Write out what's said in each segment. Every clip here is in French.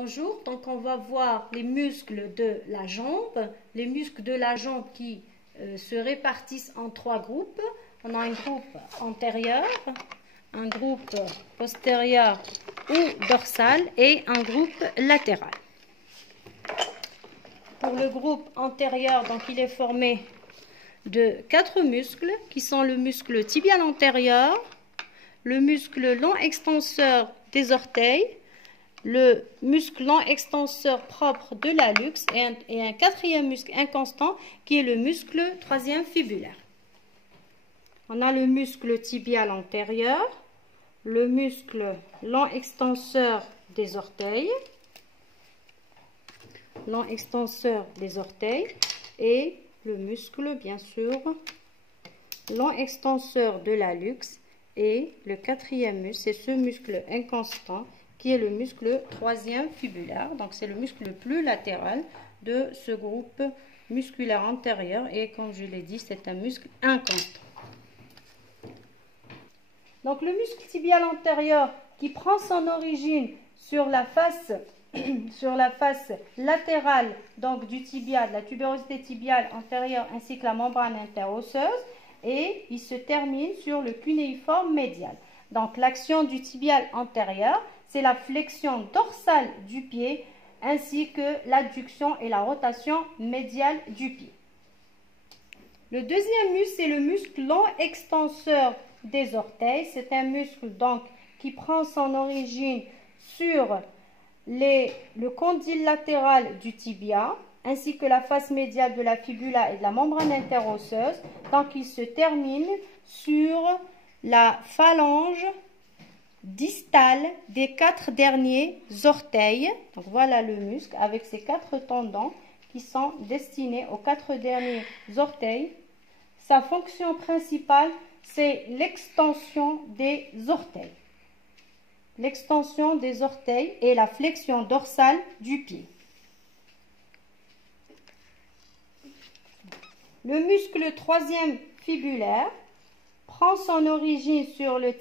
Bonjour, donc on va voir les muscles de la jambe. Les muscles de la jambe qui se répartissent en trois groupes. On a un groupe antérieur, un groupe postérieur ou dorsal et un groupe latéral. Pour le groupe antérieur, donc il est formé de 4 muscles qui sont le muscle tibial antérieur, le muscle long extenseur des orteils, le muscle long extenseur propre de l'hallux et un quatrième muscle inconstant qui est le muscle troisième fibulaire. On a le muscle tibial antérieur, le muscle long extenseur des orteils, et le muscle, bien sûr, long extenseur de l'hallux et le quatrième muscle, c'est ce muscle inconstant qui est le muscle troisième fibulaire. Donc, c'est le muscle le plus latéral de ce groupe musculaire antérieur et comme je l'ai dit, c'est un muscle inconstant. Donc, le muscle tibial antérieur qui prend son origine sur la face latérale donc du tibia, de la tubérosité tibiale antérieure ainsi que la membrane interosseuse et il se termine sur le cunéiforme médial. Donc l'action du tibial antérieur, c'est la flexion dorsale du pied ainsi que l'adduction et la rotation médiale du pied. Le deuxième muscle, c'est le muscle long extenseur des orteils. C'est un muscle donc qui prend son origine sur le condyle latéral du tibia, ainsi que la face médiale de la fibula et de la membrane interosseuse. Donc, il se termine sur la phalange distale des 4 derniers orteils. Donc, voilà le muscle avec ses 4 tendons qui sont destinés aux 4 derniers orteils. Sa fonction principale, c'est l'extension des orteils. L'extension des orteils et la flexion dorsale du pied. Le muscle troisième fibulaire prend son origine sur le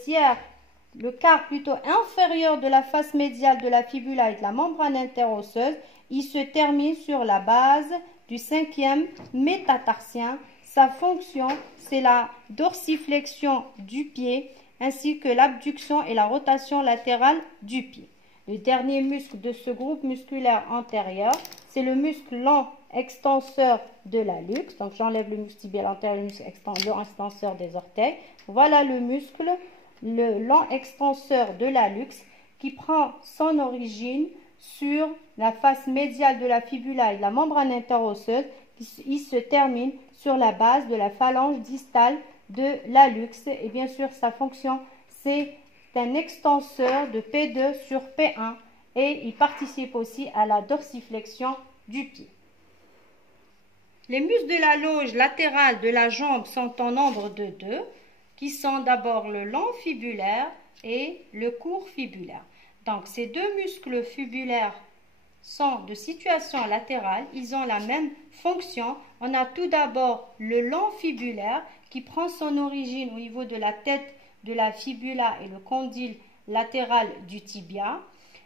quart plutôt inférieur de la face médiale de la fibula et de la membrane interosseuse. Il se termine sur la base du cinquième métatarsien. Sa fonction, c'est la dorsiflexion du pied ainsi que l'abduction et la rotation latérale du pied. Le dernier muscle de ce groupe musculaire antérieur, c'est le muscle long extenseur de l'hallux. Donc j'enlève le muscle tibial antérieur, le muscle long extenseur des orteils. Voilà le muscle, le long extenseur de l'hallux qui prend son origine sur la face médiale de la fibula et de la membrane interosseuse. Il se termine sur la base de la phalange distale de l'hallux et bien sûr sa fonction c'est un extenseur de P2 sur P1 et il participe aussi à la dorsiflexion du pied. Les muscles de la loge latérale de la jambe sont en nombre de 2 qui sont d'abord le long fibulaire et le court fibulaire. Donc ces deux muscles fibulaires sont de situation latérale, ils ont la même fonction. On a tout d'abord le long fibulaire qui prend son origine au niveau de la tête de la fibula et le condyle latéral du tibia.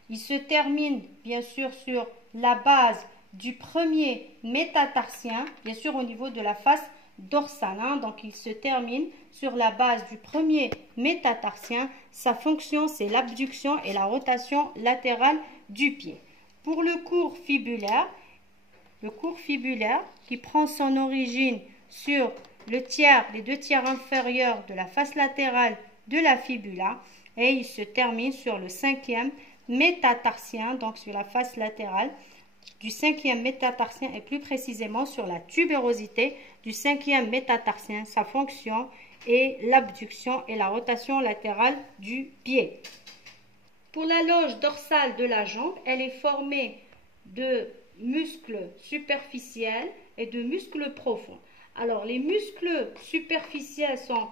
Il se termine bien sûr sur la base du premier métatarsien, bien sûr au niveau de la face dorsale. Donc il se termine sur la base du premier métatarsien. Sa fonction c'est l'abduction et la rotation latérale du pied. Pour le court fibulaire qui prend son origine sur les 2 tiers inférieurs de la face latérale de la fibula et il se termine sur le cinquième métatarsien, donc sur la face latérale du cinquième métatarsien et plus précisément sur la tubérosité du cinquième métatarsien. Sa fonction est l'abduction et la rotation latérale du pied. Pour la loge dorsale de la jambe, elle est formée de muscles superficiels et de muscles profonds. Alors, les muscles superficiels sont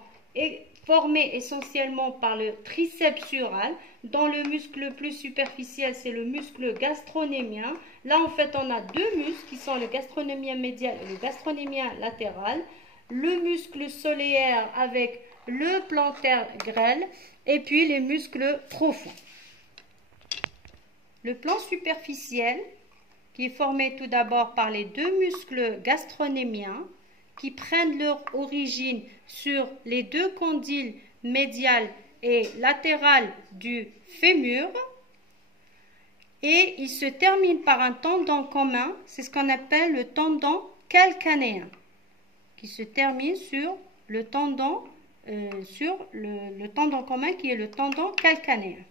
formés essentiellement par le triceps sural, dont le muscle le plus superficiel, c'est le muscle gastronémien. Là, en fait, on a 2 muscles qui sont le gastronémien médial et le gastronémien latéral. Le muscle solaire avec le plantaire grêle et puis les muscles profonds. Le plan superficiel, qui est formé tout d'abord par les deux muscles gastronémiens, qui prennent leur origine sur les deux condyles médial et latéral du fémur, et il se termine par un tendon commun, c'est ce qu'on appelle le tendon calcanéen, qui se termine sur le tendon commun qui est le tendon calcanéen.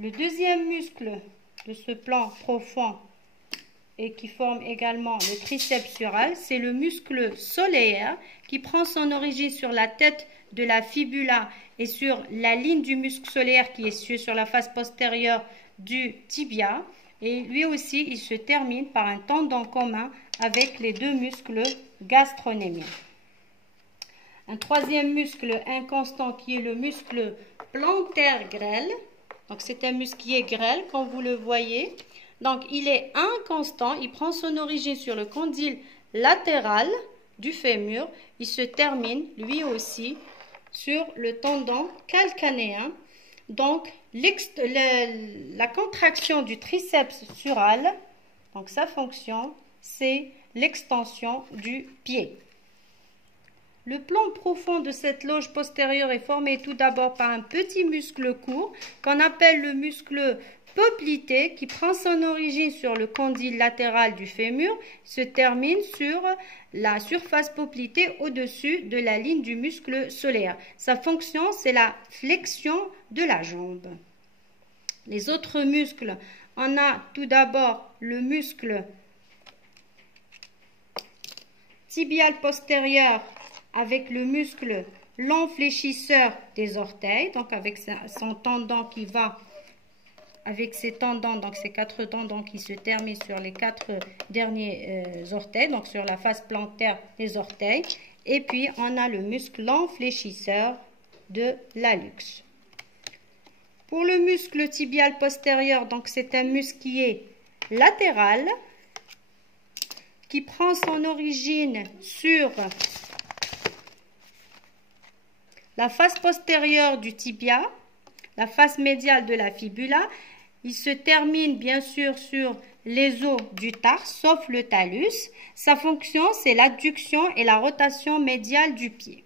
Le deuxième muscle de ce plan profond et qui forme également le triceps sural, c'est le muscle solaire qui prend son origine sur la tête de la fibula et sur la ligne du muscle solaire qui est sur la face postérieure du tibia, et lui aussi il se termine par un tendon commun avec les deux muscles gastronémiens. Un troisième muscle inconstant qui est le muscle plantaire grêle, donc c'est un muscle qui est grêle comme vous le voyez, donc il est inconstant, il prend son origine sur le condyle latéral du fémur, il se termine lui aussi sur le tendon calcanéen. Donc, la contraction du triceps sural, donc sa fonction, c'est l'extension du pied. Le plan profond de cette loge postérieure est formé tout d'abord par un petit muscle court qu'on appelle le muscle poplité qui prend son origine sur le condyle latéral du fémur, se termine sur la surface poplitée au-dessus de la ligne du muscle solaire. Sa fonction, c'est la flexion de la jambe. Les autres muscles, on a tout d'abord le muscle tibial postérieur avec le muscle long fléchisseur des orteils, donc avec son tendon qui va avec ses tendons, donc ces quatre tendons qui se terminent sur les quatre derniers orteils, donc sur la face plantaire des orteils. Et puis, on a le muscle long fléchisseur de l'hallux. Pour le muscle tibial postérieur, donc c'est un muscle qui est latéral, qui prend son origine sur la face postérieure du tibia, la face médiale de la fibula. Il se termine bien sûr sur les os du tarse, sauf le talus. Sa fonction, c'est l'adduction et la rotation médiale du pied.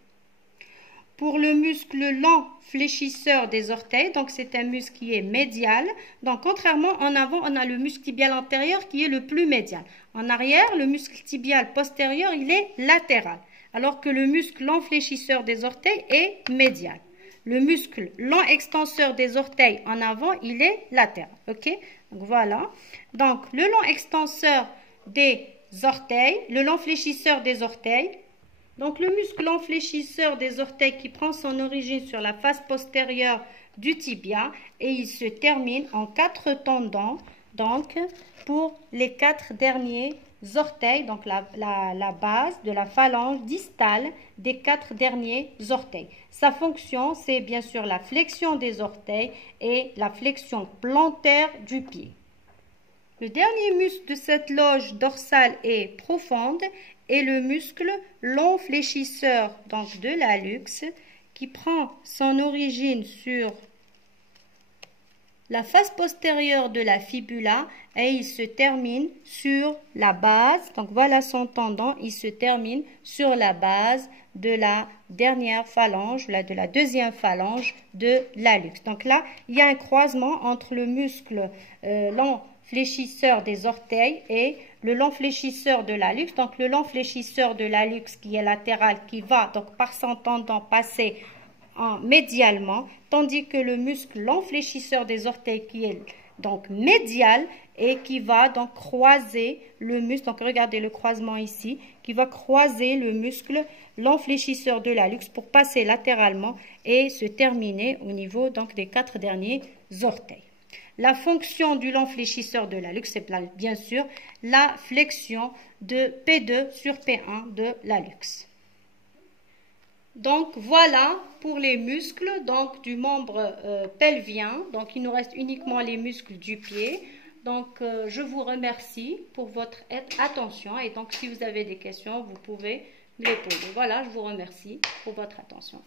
Pour le muscle long fléchisseur des orteils, donc c'est un muscle qui est médial. Donc contrairement en avant, on a le muscle tibial antérieur qui est le plus médial. En arrière, le muscle tibial postérieur, il est latéral, alors que le muscle long fléchisseur des orteils est médial. Le muscle long extenseur des orteils en avant, il est latéral. Ok? Donc voilà. Donc le long extenseur des orteils, le long fléchisseur des orteils. Donc le muscle long fléchisseur des orteils qui prend son origine sur la face postérieure du tibia et il se termine en 4 tendons. Donc pour les 4 derniers orteils, donc la base de la phalange distale des 4 derniers orteils. Sa fonction, c'est bien sûr la flexion des orteils et la flexion plantaire du pied. Le dernier muscle de cette loge dorsale et profonde est le muscle long fléchisseur donc de l'hallux qui prend son origine sur la face postérieure de la fibula et il se termine sur la base. Donc voilà son tendon, il se termine sur la base de la dernière phalange, de la deuxième phalange de l'hallux. Donc là, il y a un croisement entre le muscle long fléchisseur des orteils et le long fléchisseur de l'hallux. Donc le long fléchisseur de l'hallux qui est latéral, qui va donc par son tendon passer médialement, tandis que le muscle long fléchisseur des orteils qui est donc médial et qui va donc croiser le muscle, donc regardez le croisement ici, qui va croiser le muscle long fléchisseur de l'hallux pour passer latéralement et se terminer au niveau donc des 4 derniers orteils. La fonction du long fléchisseur de l'hallux, c'est bien sûr la flexion de P2 sur P1 de l'hallux. Donc voilà pour les muscles donc, du membre pelvien. Donc il nous reste uniquement les muscles du pied. Donc je vous remercie pour votre attention et donc si vous avez des questions, vous pouvez me les poser. Voilà, je vous remercie pour votre attention.